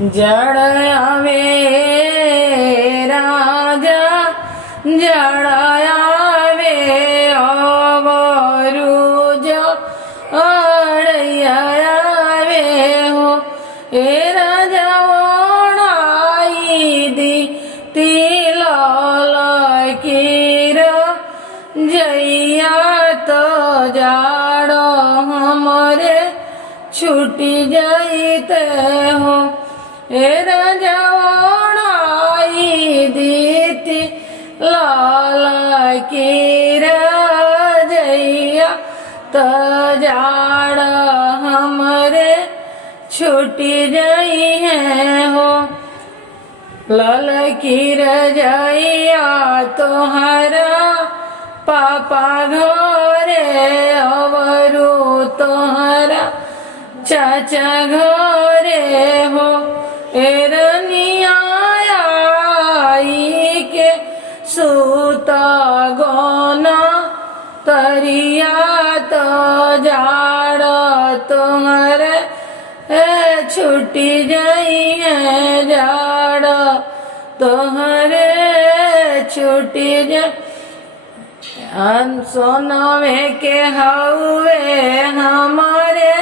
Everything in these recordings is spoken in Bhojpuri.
जड़ावे राजा जड़ावे अवरुज अड़यावे हो ए राजा ओणाई दी तिलाल कीर जैया तो जाड़ हमरे छुटी जाइते हो ए राजा ओणाई दीती लाल कीर जैया तो जाड़ हमरे छुटी जाई है हो लाल कीर जैया तोहरा पापा घरे अवरु तोहरा चाचा घरे हो एरनियाई के सूता गोना तरिया तो जाड़ तुम्हारे छुट्टी जाई है जाड़ तुम्हारे छुट्टी जाई सोनवे के हवे हमारे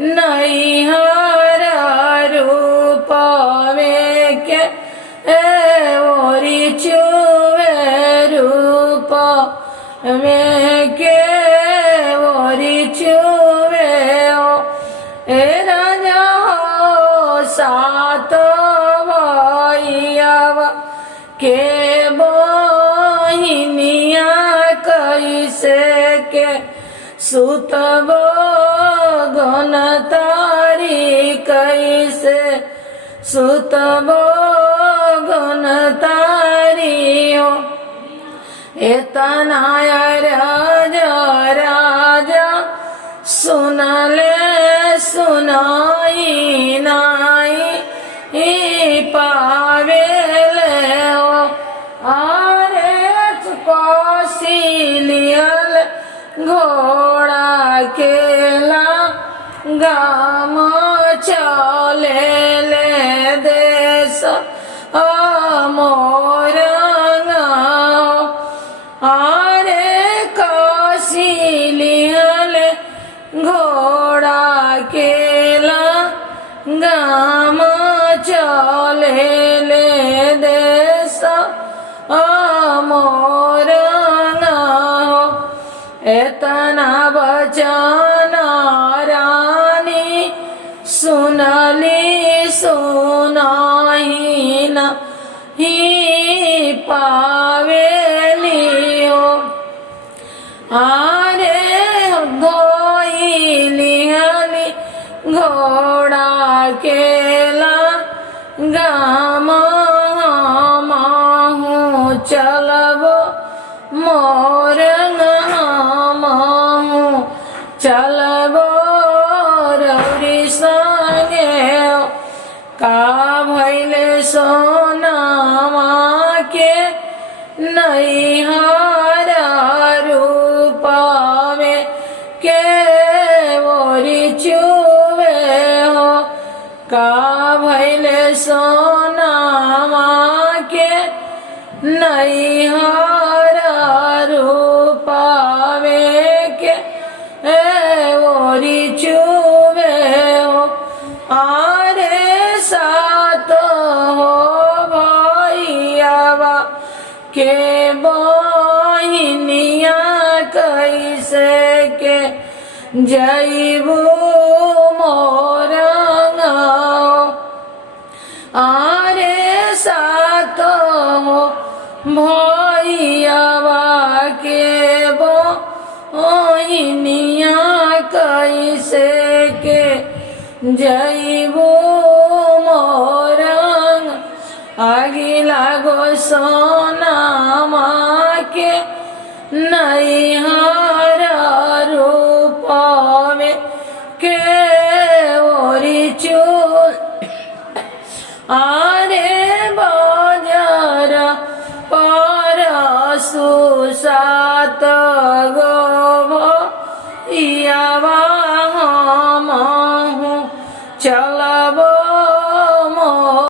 नैहर रूपवे के ओरी चुवे रूप में के ओरी चुवे ओ ए राजा हो सात भैया के बहिनिया कैसे के सुतबो गन तारी कैसे सुतबो गन तारी हो एतना राजा राजा सुनले सुनाई नाई पावेले हो आरे कौशलियल घोड़ा केला गाम चले ले देश मोर आरे कौशलियल घोड़ा केला गाम चले ले देश मोर एतना बचन रानी सुनली सुनाही न ही पावेली हो आरे धोइली हली घोड़ा केला गाम माहू चलबो मोर चलबो रौरी संगे का भैले सोनामा के नैहर रूपवे के ओरी चुवे हो का भैले सोनामा के नैहर रूपवे के ओरी चुवे हो आरे सात हो भैया के बहिनिया कैसे के जैबू मोर आरे सात हो भैया के बहिनिया कैसे के जैबू मोर आगे लागो सोनामा के नैहर रूपवे के ओरी चूल आरे बाजार पर सुसात गो इयावा हम चलब